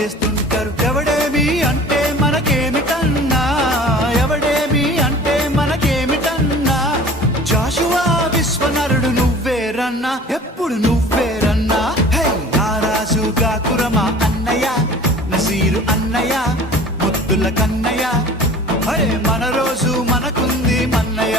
చేస్తుంటారు. ఎవడేమి అంటే మనకేమిటన్నా, ఎవడేమి అంటే మనకేమిటన్నా. జాషువా విశ్వనరుడు నువ్వేరన్నా, ఎప్పుడు నువ్వేరన్నా. హే నారాజు గాకురమా అన్నయ్య, నసీరు అన్నయ్య, ముద్దుల కన్నయ్య. అరే మన రోజు మనకుంది మన్నయ్య.